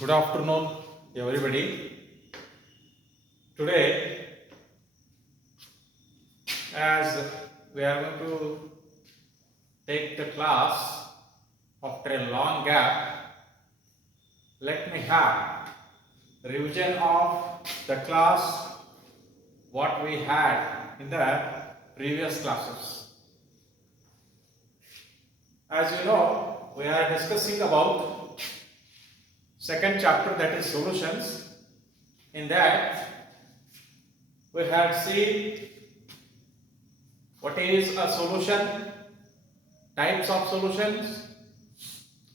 Good afternoon, everybody. Today, as we are going to take the class after a long gap, let me have revision of the class what we had in the previous classes. As you know, we are discussing about second chapter, that is solutions. In that, we had seen what is a solution, types of solutions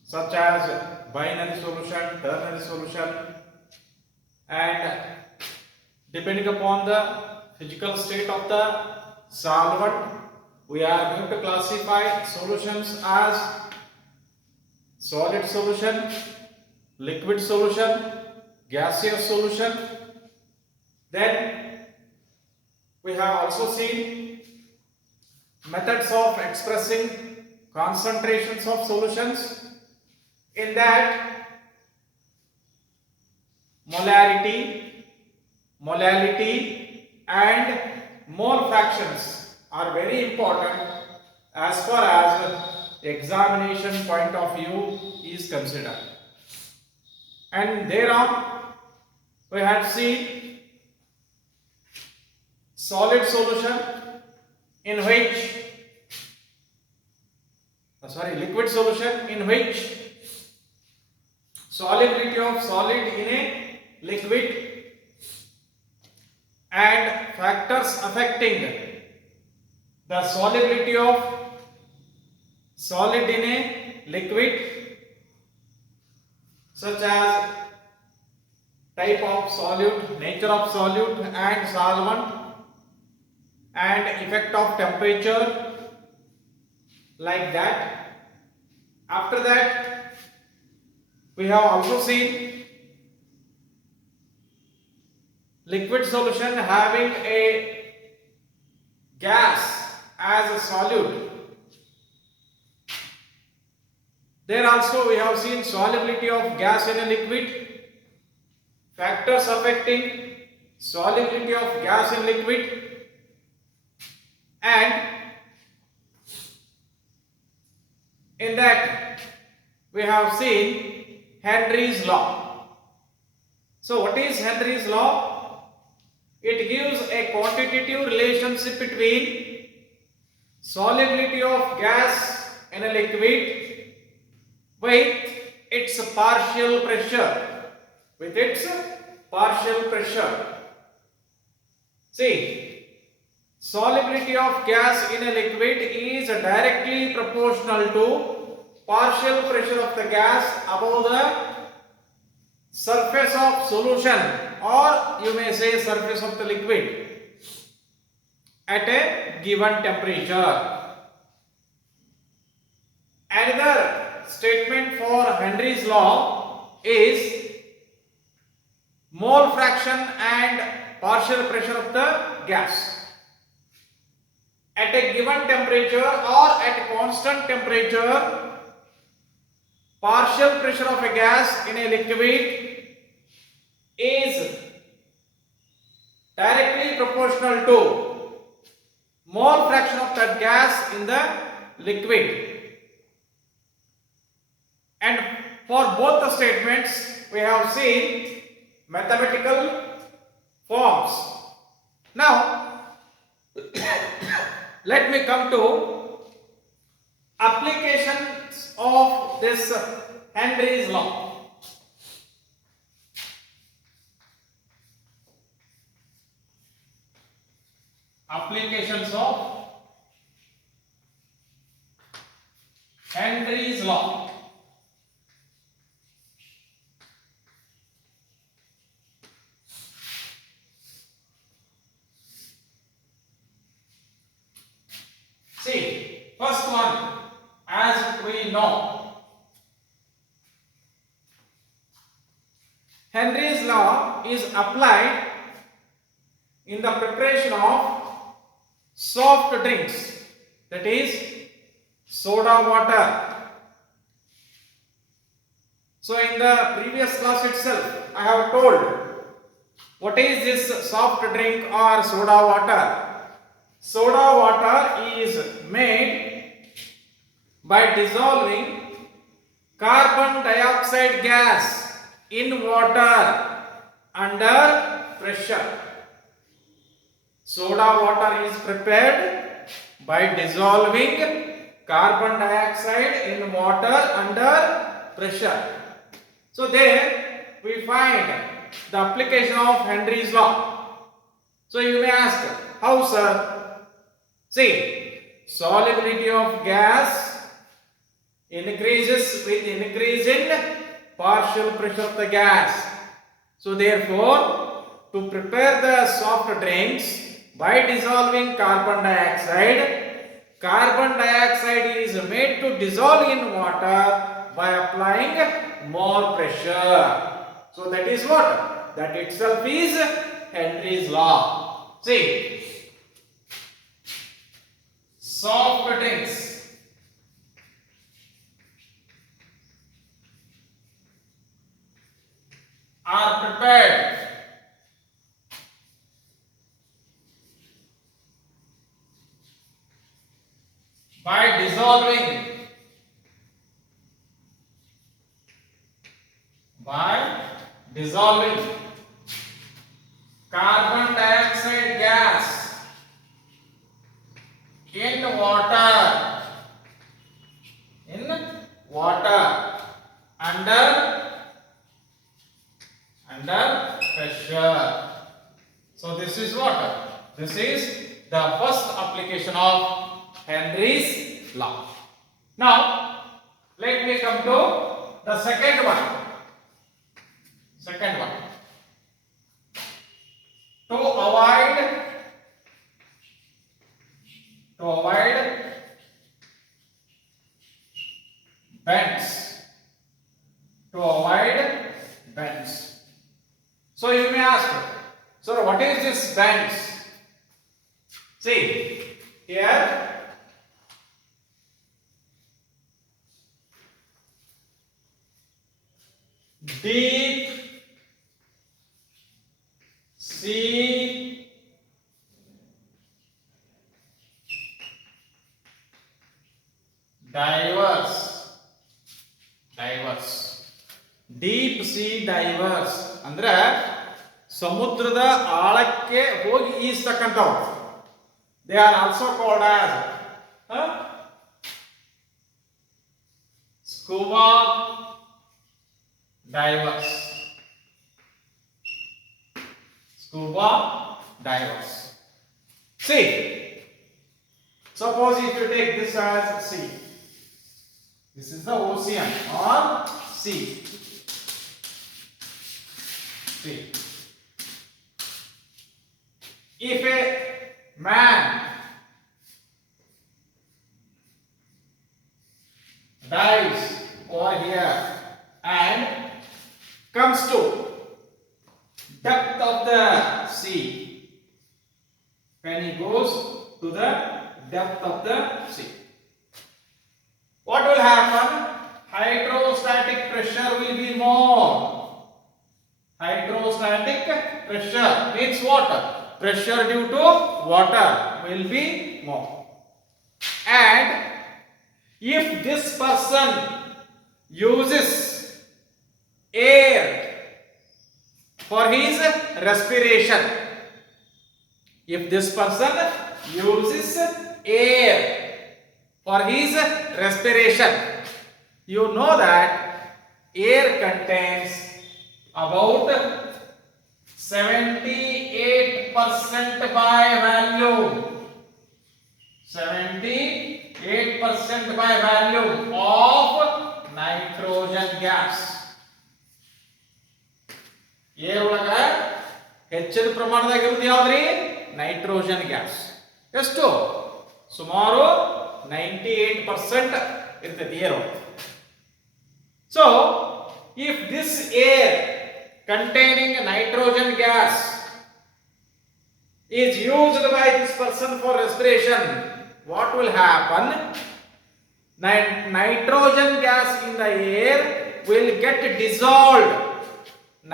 such as binary solution, ternary solution, and depending upon the physical state of the solvent, we are going to classify solutions as solid solution, liquid solution, gaseous solution. Then we have also seen methods of expressing concentrations of solutions. In that, molarity, molality and mole fractions are very important as far as examination point of view is considered. And thereon we had seen solid solution in which liquid solution in which solubility of solid in a liquid and factors affecting the solubility of solid in a liquid such as type of solute, nature of solute and solvent and effect of temperature, like that. After that, we have also seen liquid solution having a gas as a solute. There also we have seen solubility of gas in a liquid, factors affecting solubility of gas in liquid, and in that we have seen Henry's law. So what is Henry's law? It gives a quantitative relationship between solubility of gas in a liquid with its partial pressure. With its partial pressure. See, solubility of gas in a liquid is directly proportional to partial pressure of the gas above the surface of solution, or you may say surface of the liquid at a given temperature. Another statement for Henry's law is mole fraction and partial pressure of the gas. At a given temperature or at constant temperature, partial pressure of a gas in a liquid is directly proportional to mole fraction of that gas in the liquid. And for both the statements, we have seen mathematical forms. Now, let me come to applications of this Henry's law. Applications of Henry's law. See, first one, as we know, Henry's law is applied in the preparation of soft drinks, that is soda water. So in the previous class itself, I have told what is this soft drink or soda water. Soda water is made by dissolving carbon dioxide gas in water under pressure. Soda water is prepared by dissolving carbon dioxide in water under pressure. So there we find the application of Henry's law. So you may ask, how sir? See, solubility of gas increases with increase in partial pressure of the gas. So therefore, to prepare the soft drinks by dissolving carbon dioxide is made to dissolve in water by applying more pressure. So that is what? That itself is Henry's law. See, soft drinks are prepared by dissolving carbon dioxide gas in water under pressure. So this is what? This is the first application of Henry's law. Now let me come to the second one. To avoid bends. So you may ask, sir, what is this bends? See, here deep sea divers. Deep sea divers ಅಂದ್ರೆ ಸಮುದ್ರದ ಆಳಕ್ಕೆ ಹೋಗಿ ಈಜತಕ್ಕಂಥವ್ರು. They are also called as scuba divers. See, suppose if you take this as sea, this is the ocean or sea. See, if a man dives over here and comes to depth of the sea, when he goes to the depth of the sea, what will happen? Hydrostatic pressure will be more. Hydrostatic pressure means water. Pressure due to water will be more. And if this person uses air for his respiration, you know that air contains about 78% by volume. 78% by volume of nitrogen gas. Air ಒಳಗ ಹೆಚ್ಚಿನ ಪ್ರಮಾಣದಾಗ ಇರುವುದು ಯಾವ್ದ್ರಿ? Nitrogen gas. ಎಷ್ಟು? ಸುಮಾರು 98% ಇರ್ತೈತಿ air. So if this air containing nitrogen gas is used by this person for respiration, what will happen? Nitrogen gas in the air will get dissolved.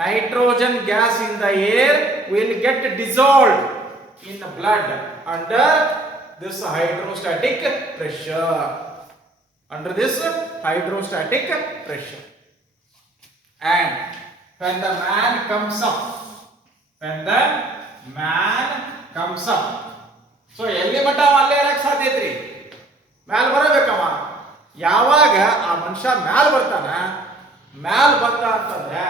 Nitrogen gas in the air will get dissolved in the blood under this hydrostatic pressure. Under this hydrostatic pressure. And when the man comes up, so ಎಲ್ಲಿ ಮಟ್ಟ ಅಲ್ಲೇ ಇರಕ್ಕೆ ಸಾಧ್ಯ ಐತ್ರಿ, ಮ್ಯಾಲ ಬರಬೇಕಮ್ಮ. ಯಾವಾಗ ಆ ಮನುಷ್ಯ ಮ್ಯಾಲ ಬರ್ತಾನ, ಮ್ಯಾಲ ಬಂದ ಅಂತಂದ್ರೆ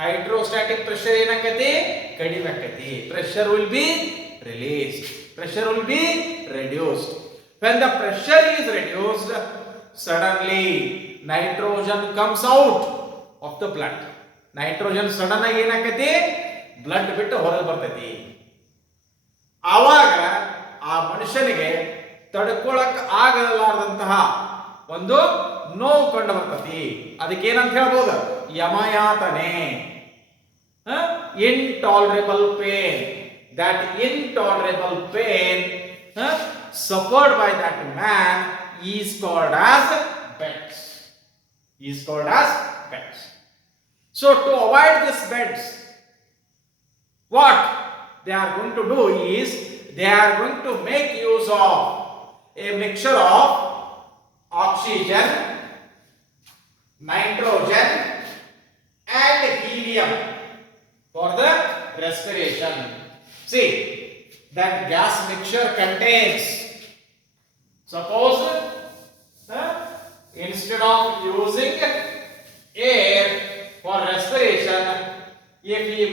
ಹೈಡ್ರೋಸ್ಟಾಟಿಕ್ ಪ್ರೆಷರ್ ಏನಾಕತಿ, ಕಡಿಮೆ ಆಕತಿ. Pressure will be released, pressure will be reduced. when the pressure is reduced, suddenly nitrogen comes out of the blood. Nitrogen sudden ಆಗಿ ಏನಾಕತಿ, ಬ್ಲಡ್ ಬಿಟ್ಟು ಹೊರಗೆ ಬರ್ತೈತಿ. ಆವಾಗ ಆ ಮನುಷ್ಯನಿಗೆ ತಡ್ಕೊಳಕ್ ಆಗಲಾರದಂತಹ ಒಂದು ನೋವು ಕಂಡು ಬರ್ತತಿ. ಅದಕ್ಕೆ ಏನಂತ ಹೇಳ್ಬೋದು, ಯಮಯಾತನೆ, intolerable pain. That intolerable pain suffered by that man is called as bends. Is called as bends. So to avoid this bends, what they are going to do is they are going to make use of a mixture of oxygen, nitrogen and helium for the respiration. See, that gas mixture contains, suppose instead of using air for respiration, if he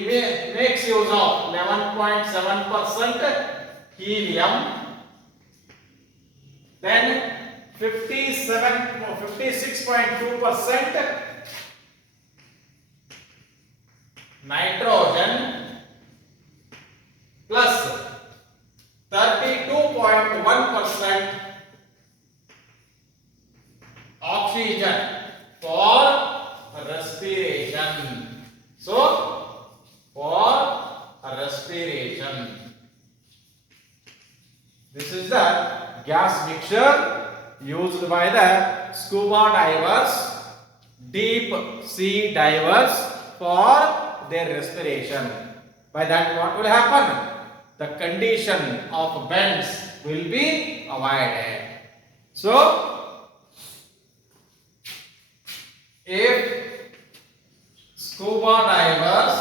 makes use of 11.7% helium, then 56.2% nitrogen plus 32.1% oxygen for respiration. So for respiration, this is the gas mixture used by the scuba divers, deep sea divers for their respiration. By that, what will happen? The condition of bends will be avoided. So if scuba divers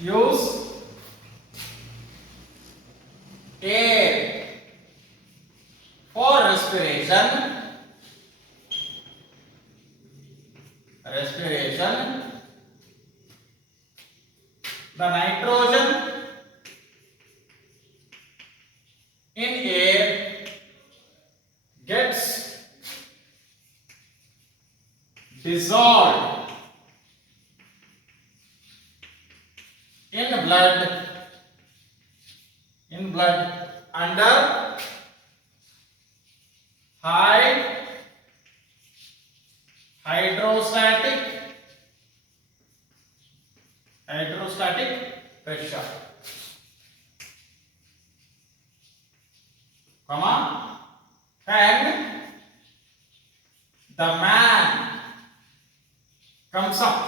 use air for respiration, the nitrogen in air gets dissolved in blood under high hydrostatic pressure, and the man comes up.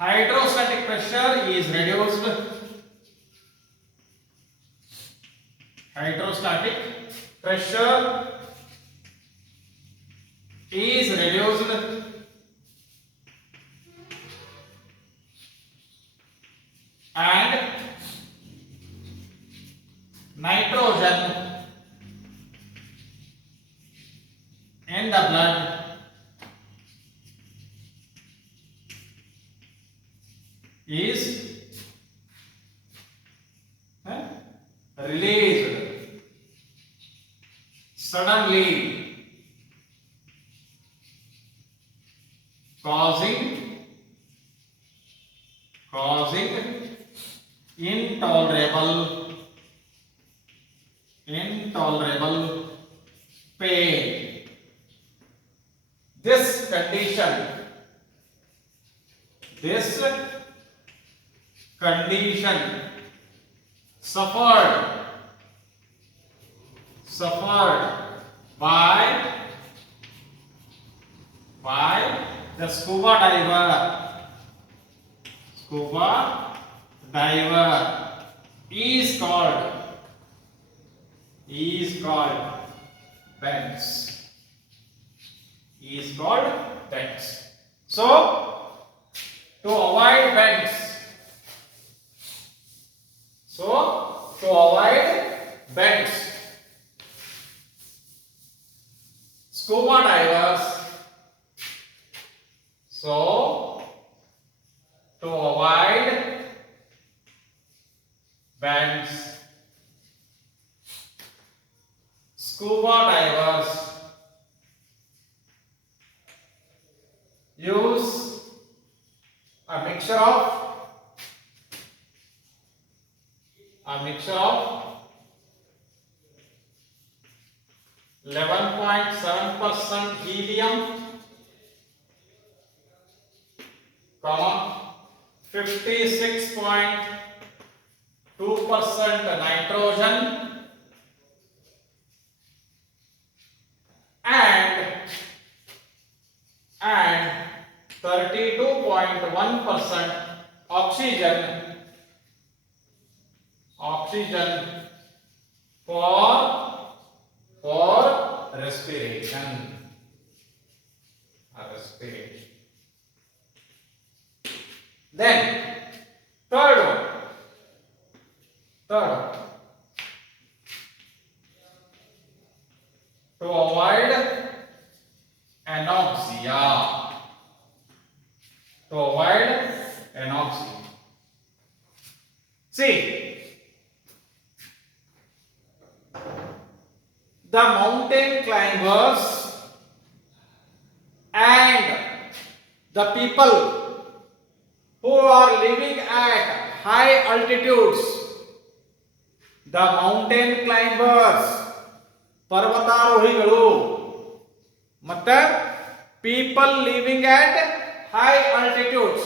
Hydrostatic pressure is reduced. Hydrostatic pressure is reduced and nitrogen in the blood is released suddenly, causing intolerable pain. This condition suffered suffered by the scuba diver is called bends. Is called bends. So to avoid bends, scuba divers. So to avoid bends, scuba divers use a mixture of 11.7% helium, 56.2% nitrogen, and 32.1% oxygen for respiration. Then third one. To avoid anoxia. See, the mountain climbers and the people who are living at high altitudes, the mountain climbers, ಪರ್ವತಾರೋಹಿಗಳು, ಮತ್ತೆ people living at high altitudes,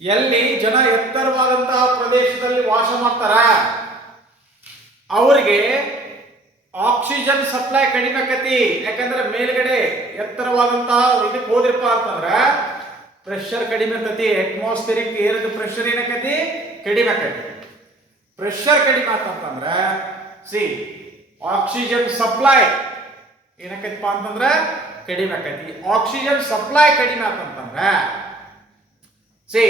ಎಲ್ಲಿ ಜನ ಎತ್ತರವಾದಂತಹ ಪ್ರದೇಶದಲ್ಲಿ ವಾಸ ಮಾಡ್ತಾರ, ಅವರಿಗೆ oxygen supply ಕಡಿಮೆ ಆಕತಿ. ಯಾಕಂದ್ರೆ ಮೇಲ್ಗಡೆ ಎತ್ತರವಾದಂತಹ ಇದಕ್ಕೆ ಹೋದ್ರಪ್ಪ ಅಂತಂದ್ರ ಪ್ರೆಷರ್ ಕಡಿಮೆ ಆಕತಿ. ಅಟ್ಮಾಸ್ಫಿಯರಿಕ್ ಏರ್ ಪ್ರೆಷರ್ ಏನಾಕತಿ, ಕಡಿಮೆ ಆಕತಿ. ಪ್ರೆಷರ್ ಕಡಿಮೆ ಆತಂತಂದ್ರ ಸಿ ಆಕ್ಸಿಜನ್ ಸಪ್ಲೈ ಏನಕ್ಕಪ್ಪ ಅಂತಂದ್ರ ಕಡಿಮೆ ಆಕತಿ. ಆಕ್ಸಿಜನ್ ಸಪ್ಲೈ ಕಡಿಮೆ ಆತಂತಂದ್ರ C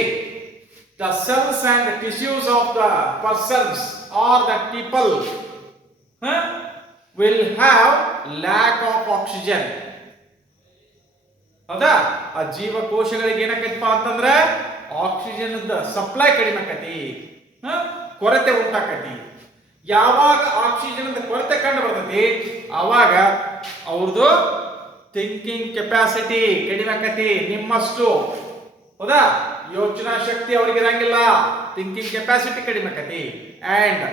the cells and the tissues of the persons or the people will have lack of oxygen. ಹೌದಾ? ಆ ಜೀವಕೋಶಗಳಿಗೆ ಏನಾಕೈತಪ್ಪ ಅಂತಂದ್ರ ಆಕ್ಸಿಜನ್ ಸಪ್ಲೈ ಕಡಿಮೆ ಆಕತಿ, ಕೊರತೆ ಉಂಟಾಕತಿ. ಯಾವಾಗ ಆಕ್ಸಿಜನ್ ಕೊರತೆ ಕಂಡು ಬರ್ತೈತಿ ಆವಾಗ ಅವ್ರದ್ದು ಥಿಂಕಿಂಗ್ ಕೆಪಾಸಿಟಿ ಕಡಿಮೆ ಆಕತಿ. ನಿಮ್ಮಷ್ಟು ಹೌದಾ ಯೋಚನಾ ಶಕ್ತಿ ಅವ್ರಿಗೆ ಇರಂಗಿಲ್ಲ, ಥಿಂಕಿಂಗ್ ಕೆಪಾಸಿಟಿ ಕಡಿಮೆ ಆಕತಿ. And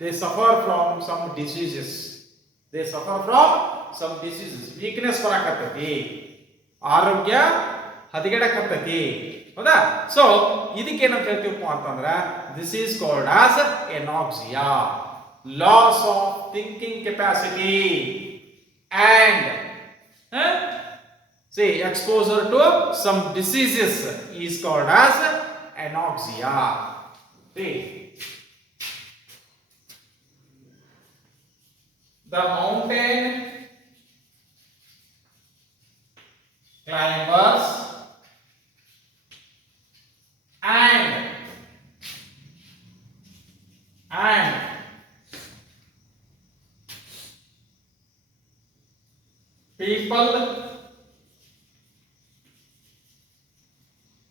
they suffer from some diseases. Weakness ಬರಾಕತ್ತೈತಿ, ಆರೋಗ್ಯ ಹದಗೆಡಕತ್ತೈತಿ. ಹೌದಾ? ಸೊ ಇದಕ್ಕೆ ಏನಂತ ಹೇಳ್ತೀವಪ್ಪ ಅಂತಂದ್ರ this is called as anoxia, loss of thinking capacity and see exposure to some diseases is called as anoxia. See, the mountain climbers and people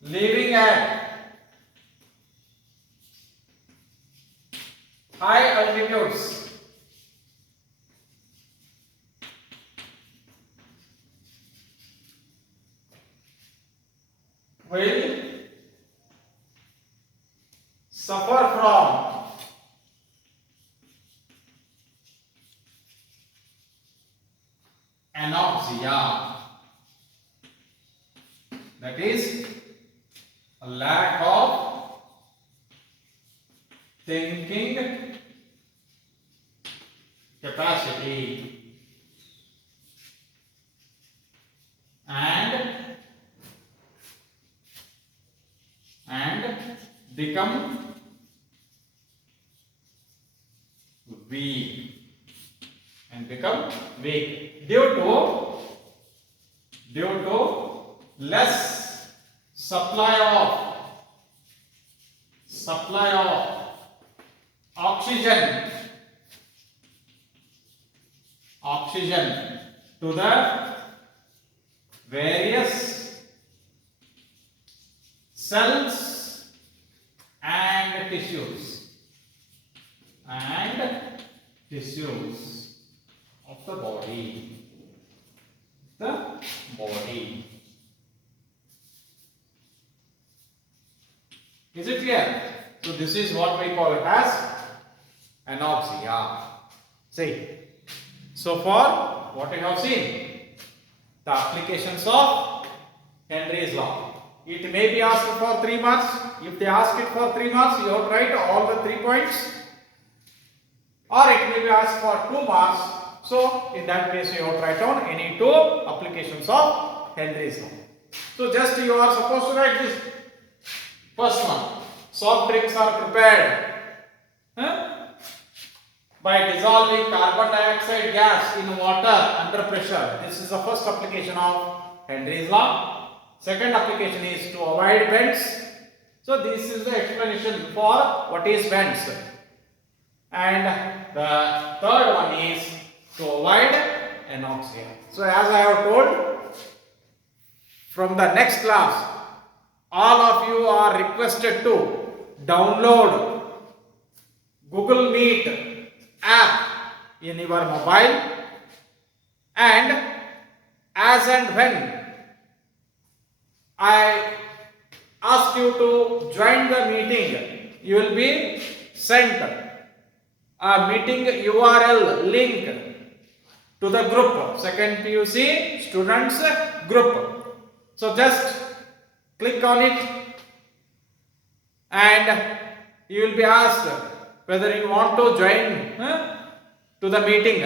living at high altitudes will suffer from anoxia, that is a lack of thinking capacity and become weak due to less supply of oxygen to the various cells and tissues of the body. Is it clear? So this is what we call it as anoxia. See, so far what we have seen, the applications of Henry's law. It may be asked for 3 marks. If they ask it for 3 marks, you have to write all the 3 points. Or it may be asked for 2 marks. So in that case, you have to write down any 2 applications of Henry's law. So just you are supposed to write this first one. Soft drinks are prepared by dissolving carbon dioxide gas in water under pressure. This is the first application of Henry's law. Second application is to avoid bends. So this is the explanation for what is bends. And the third one is to avoid anoxia. So as I have told, from the next class, all of you are requested to download Google Meet app in your mobile, and as and when I ask you to join the meeting, you will be sent a meeting URL link to the group, second PUC students group. So just click on it and you will be asked whether you want to join to the meeting.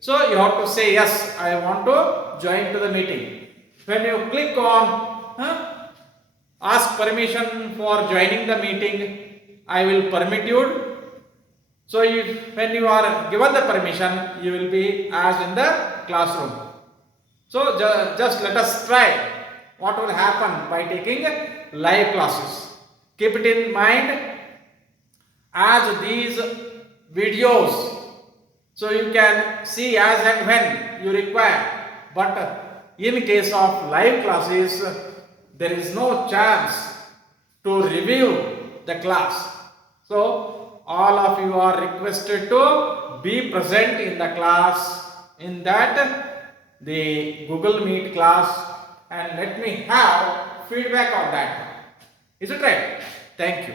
So you have to say yes, I want to join to the meeting. When you click on ask permission for joining the meeting, I will permit you. So when you are given the permission, you will be as in the classroom. So just let us try what will happen by taking live classes. Keep it in mind as these videos, so you can see as and when you require. But in case of live classes, there is no chance to review the class. So all of you are requested to be present in the class, in that the Google Meet class, and let me have feedback on that. Is it right? Thank you.